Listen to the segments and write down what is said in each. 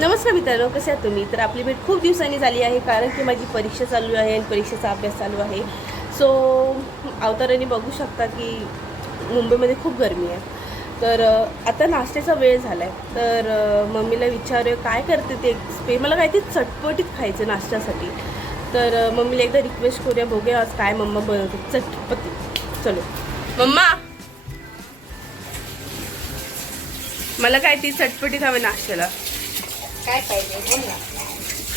नमस्कार मित्रांनो कसे आहात तुम्ही? तर आपली भेट खूप दिवसांनी झाली आहे कारण की माझी परीक्षा चालू आहे आणि परीक्षेचा अभ्यास चालू आहे. सो अवतारांनी बघू शकता की मुंबईमध्ये खूप गरमी आहे. तर आता नाश्त्याचा वेळ झाला आहे तर मम्मीला विचारूया काय करते ते? स्पे मला काहीतरी चटपटीत खायचं नाश्त्यासाठी. तर मम्मीला एकदा रिक्वेस्ट करूया बघूया आज काय मम्मा बनवते. चटपटी चलो. मम्मा! मला काय ती चटपटीत हवे नाश्त्याला. काय पाहिजे? बोल ना.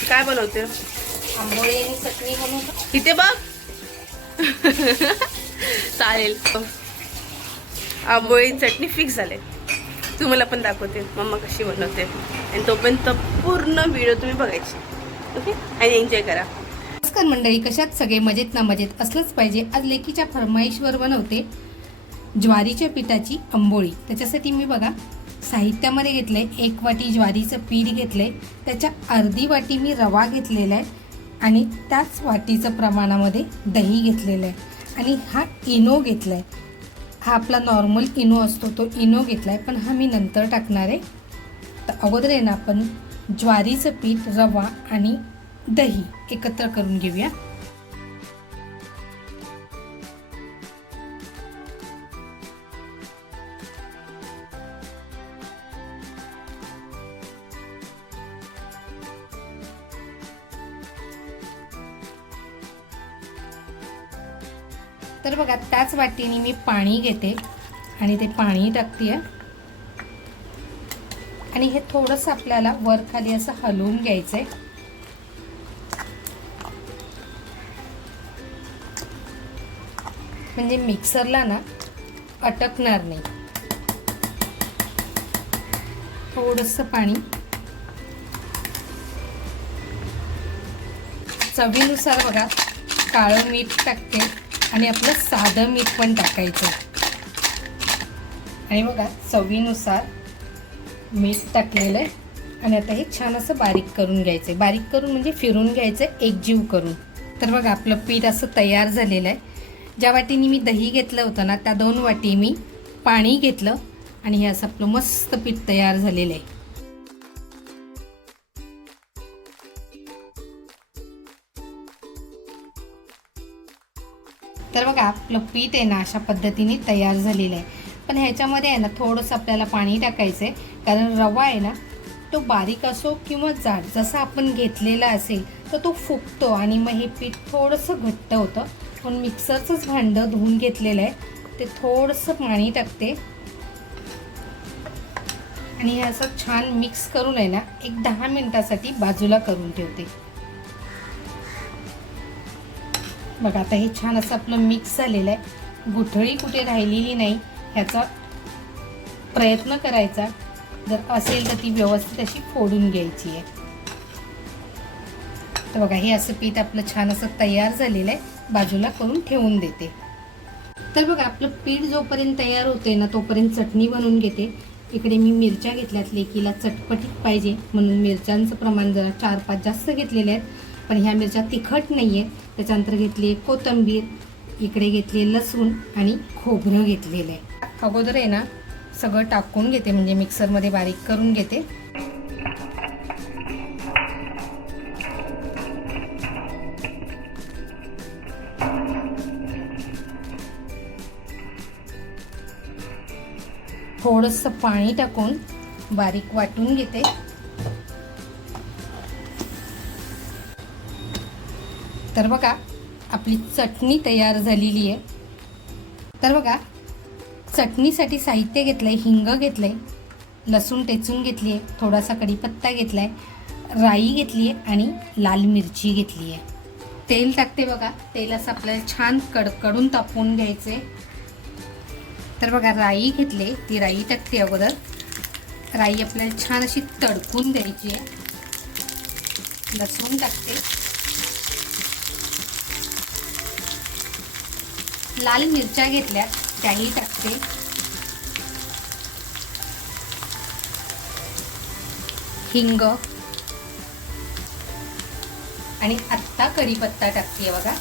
काय बनवते? आंबोळी आणि चटणी बनवू इथे बघ. चालेल. आंबोळी चटणी फिक्स झाले. तुम्हाला पण दाखवते. मम्मा कशी बनवते. आणि तोपर्यंत पूर्ण व्हिडिओ तुम्ही बघायची. ओके आणि एन्जॉय करा. नमस्कार मंडळी कशात सगळे मजेत ना मजेत? असलंच पाहिजे. आज लेकीच्या फरमाईशवर बनवते ज्वारीच्या पिठाची आंबोळी. त्याच्यासाठी मी बघा साहित्यामध्ये घेतले एक वाटी ज्वारीचं पीठ घेतलंय त्याच्या अर्धी वाटी मी रवा घेतलेला आहे आणि त्याच वाटीचं प्रमाणामध्ये दही घेतलेलं आहे. आणि हा इनो घेतला आहे हा आपला नॉर्मल इनो असतो तो इनो घेतला आहे पण हा मी नंतर टाकणार आहे. तर अगोदर आहे ना आपण ज्वारीचं पीठ रवा आणि दही एकत्र करून घेऊया. तर बघा त्याच वाटीने मी पाणी घेते आणि ते पाणी टाकते आणि हे थोडंसं आपल्याला वर खाली असं हलवून घ्यायचं आहे म्हणजे मिक्सरला ना अटकणार नाही. थोडंसं पाणी. चवीनुसार बघा काळं मीठ टाकते. आणि आपलं साधं मीठ पण टाकायचं. आणि बघा चवीनुसार मीठ टाकलेलं आहे. आणि आता हे छान असं बारीक करून घ्यायचं आहे बारीक करून म्हणजे फिरून घ्यायचं एकजीव करून. तर बघा आपलं पीठ असं तयार झालेलं आहे. ज्या वाटीने मी दही घेतलं होतं ना त्या दोन वाटी मी पाणी घेतलं. आणि हे असं आपलं मस्त पीठ तयार झालेलं आहे. तर बघा आपलं पीठ आहे ना अशा पद्धतीने तयार झालेलं आहे. पण ह्याच्यामध्ये आहे ना थोडंसं आपल्याला पाणी टाकायचं आहे कारण रवा आहे ना तो बारीक असो किंवा जाड जसा आपण घेतलेला असेल तर तो फुगतो आणि मग हे पीठ थोडंसं घट्ट होतं. पण मिक्सरचंच भांडं धुवून घेतलेलं आहे. ते थोडंसं पाणी टाकते. आणि हे असं छान मिक्स करून आहे ना एक दहा मिनटासाठी बाजूला करून ठेवते. बघा आता हे छान असं आपलं मिक्स झालेलं आहे. गुठळी कुठे राहिलेली नाही ह्याचा प्रयत्न करायचा. जर असेल तर ती व्यवस्थित अशी फोडून घ्यायची आहे. तर बघा हे असं पीठ आपलं छान असं तयार झालेलं आहे. बाजूला करून ठेवून देते. तर बघा आपलं पीठ जोपर्यंत तयार होते ना तोपर्यंत चटणी बनवून घेते. इकडे मी मिरच्या घेतल्यात लेकीला चटपटीत पाहिजे. म्हणून मिरच्यांचं प्रमाण जरा चार पाच जास्त घेतलेले आहेत. पण ह्या मिरच्या तिखट नाही आहेत त्याच्यानंतर घेतली आहे कोथिंबीर इकडे घेतली लसूण आणि खोबरं घेतलेलं आहे. अगोदर आहे ना सगळं टाकून घेते म्हणजे मिक्सरमध्ये बारीक करून घेते. थोडंसं पाणी टाकून बारीक वाटून घेते. तर बघा आपली चटणी तयार झालेली आहे. तर बघा चटणीसाठी साहित्य घेतलं आहे हिंग घेतलं आहे लसूण टेचून घेतली आहे थोडासा कढीपत्ता घेतला आहे राई घेतली आहे आणि लाल मिरची घेतली आहे तेल टाकते बघा तेल असं आपल्याला छान कडकडून तापवून घ्यायचे तर बघा राई घेतली ती राई टाकते अगोदर. राई आपल्याला छान अशी तडकून द्यायची आहे. लसूण टाकते. लाल मिरच्या घेतल्या त्याही टाकते. हिंग. आणि आत्ता कढीपत्ता टाकते बघा.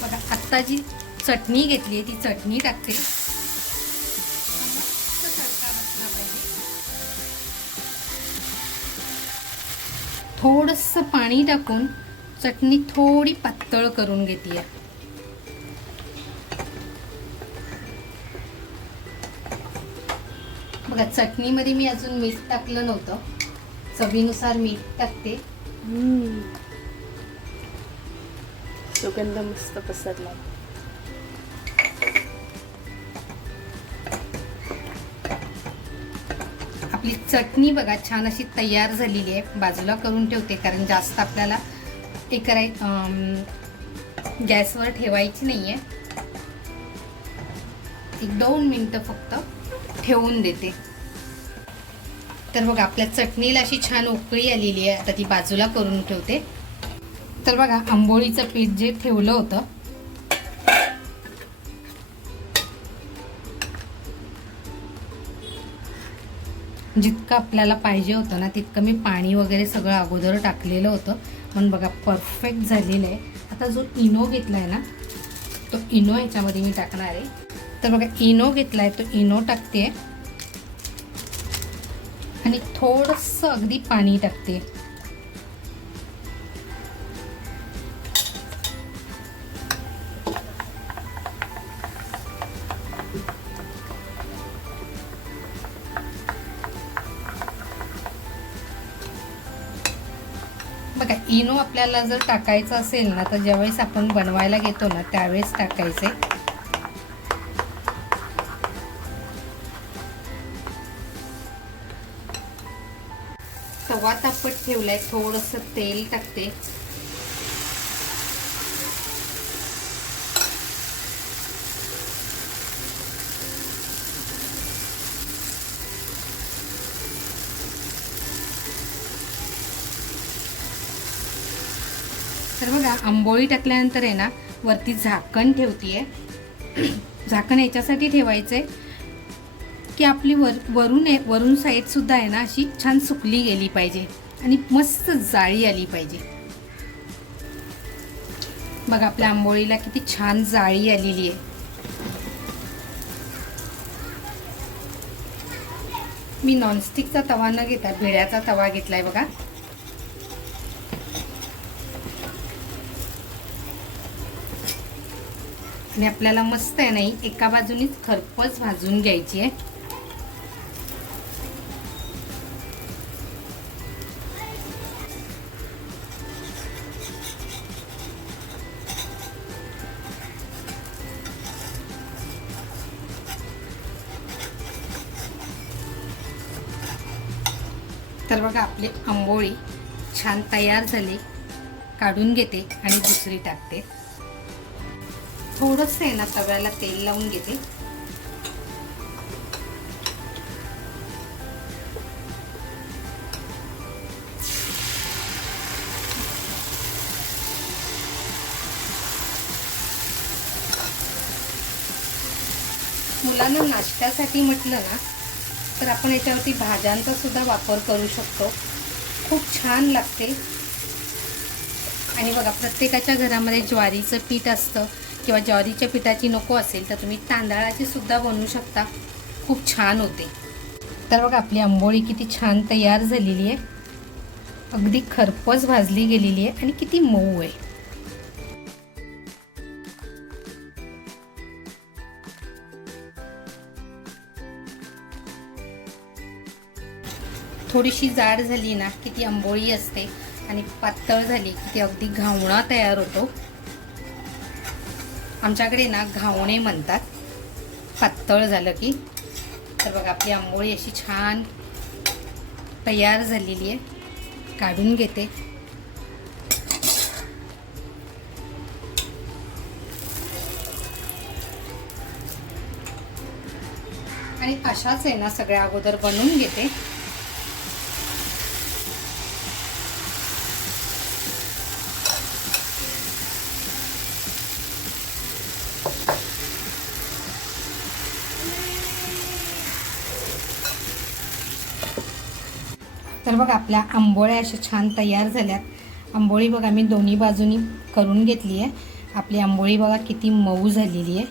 बघा आत्ता जी चटणी घेतली आहे ती चटणी टाकते. थोडंसं पाणी टाकून चटणी थोडी पातळ करून घेते बघा चटणीमध्ये मी अजून मीठ टाकलं नव्हतं. चवीनुसार मीठ टाकते. सुगंध मस्त पसरला. आपली चटणी बघा छान अशी तयार झालेली आहे. बाजूला करून ठेवते कारण जास्त आपल्याला ते कराय गॅसवर ठेवायची नाही आहे एक दोन मिनटं फक्त ठेवून देते. तर बघा आपल्या चटणीला अशी छान उकळी आलेली आहे. आता ती बाजूला करून ठेवते. तर बघा आंबोळीचं पीठ जे ठेवलं होतं जितकं आपल्याला पाहिजे होतं ना तितकं मी पाणी वगैरे सगळं अगोदर टाकलेलं होतं. पण बघा परफेक्ट झालेलं आहे. आता जो इनो घेतला आहे ना तो इनो याच्यामध्ये मी टाकणार आहे. तर बघा इनो घेतला आहे तो इनो टाकते. आणि थोडंसं अगदी पाणी टाकते. बघा इनो आपल्याला जर टाकायचं असेल ना तर ज्यावेळेस आपण बनवायला घेतो ना त्यावेळेस टाकायचे. तवा तापट ठेवलाय थोडस तेल टाकते. तर बघा आंबोळी टाकल्यानंतर आहे ना वरती झाकण ठेवतीये. झाकण याच्यासाठी ठेवायचंय की आपली वर वरून आहे वरून साईड सुद्धा आहे ना अशी छान सुकली गेली पाहिजे आणि मस्त जाळी आली पाहिजे. बघा आपल्या आंबोळीला किती छान जाळी आलेली आहे. मी नॉनस्टिकचा तवा न घेता भिड्याचा तवा घेतलाय बघा. आणि आपल्याला मस्त आहे नाही एका बाजूनीच खरपच भाजून घ्यायची आहे. तर बघा आपली आंबोळी छान तयार झाली. काढून घेते आणि दुसरी टाकते. थोडंसं आहे ना तव्याला तेल लावून घेते. मुलांना नाश्त्यासाठी म्हटलं ना तर आपण याच्यावरती भाज्यांचा सुद्धा वापर करू शकतो. खूप छान लागते. आणि बघा प्रत्येकाच्या घरामध्ये ज्वारीचं पीठ असतं किंवा ज्वारीच्या पिठाची नको असेल तर तुम्ही तांदळाची सुद्धा बनवू शकता. खूप छान होते. तर बघा आपली आंबोळी किती छान तयार झालेली आहे. अगदी खरपच भाजली गेलेली आहे आणि किती मऊ आहे. थोडीशी जाड झाली ना की ती आंबोळी असते आणि पातळ झाली की ती अगदी घावणा तयार होतो. आमच्याकडे ना घावणे म्हणतात. पातळ झालं की. तर बघा आपली आंबोळी अशी छान तयार झालेली आहे. काढून घेते. आणि अशाच आहे ना सगळ्या अगोदर बनवून घेते. तर बघा आपल्या आंबोळ्या अशा छान तयार झाल्यात. आंबोळी बघा मी दोन्ही बाजूनी करून घेतली आहे. आपली आंबोळी बघा किती मऊ झालेली आहे.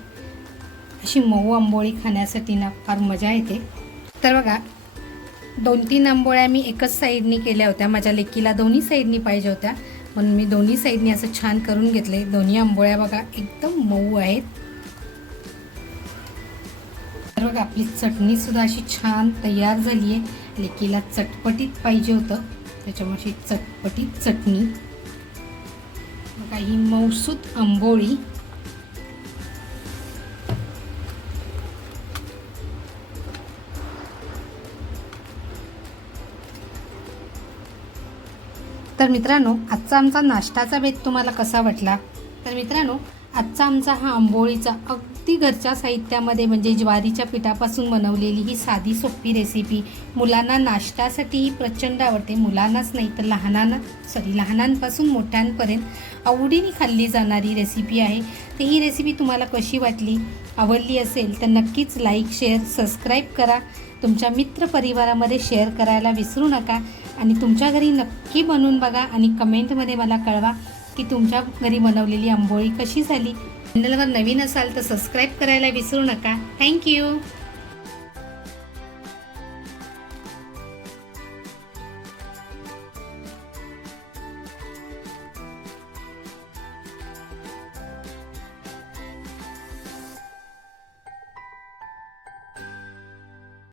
अशी मऊ आंबोळी खाण्यासाठी ना फार मजा येते. तर बघा दोन तीन आंबोळ्या मी एकच साईडनी केल्या होत्या. माझ्या लेकीला दोन्ही साईडनी पाहिजे होत्या. म्हणून मी दोन्ही साईडनी असं छान करून घेतले. दोन्ही आंबोळ्या बघा एकदम मऊ आहेत. तर बघा आपली चटणीसुद्धा अशी छान तयार झाली आहे. लेकीला चटपटीत पाहिजे होतं. त्याच्यामुळे चटपटीत चटणी. काही मौसूत आंबोळी. तर मित्रांनो आजचा आमचा नाश्ताचा बेत तुम्हाला कसा वाटला? तर मित्रांनो आजचा आमचा हा आंबोळीचा अगदी घरच्या साहित्यामध्ये म्हणजे ज्वारीच्या पिठापासून बनवलेली ही साधी सोपी रेसिपी मुलांना नाश्त्यासाठीही प्रचंड आवडते. मुलांनाच नाही तर लहानांना सॉरी लहानांपासून मोठ्यांपर्यंत आवडीने खाल्ली जाणारी रेसिपी आहे. तर ही रेसिपी तुम्हाला कशी वाटली आवडली असेल तर नक्कीच लाईक शेअर सबस्क्राईब करा. तुमच्या मित्रपरिवारामध्ये शेअर करायला विसरू नका. आणि तुमच्या घरी नक्की बनवून बघा आणि कमेंटमध्ये मला कळवा की तुमच्या घरी बनवलेली आंबोळी कशी झाली. चॅनलवर नवीन असाल तर सबस्क्राईब करायला विसरू नका. थँक्यू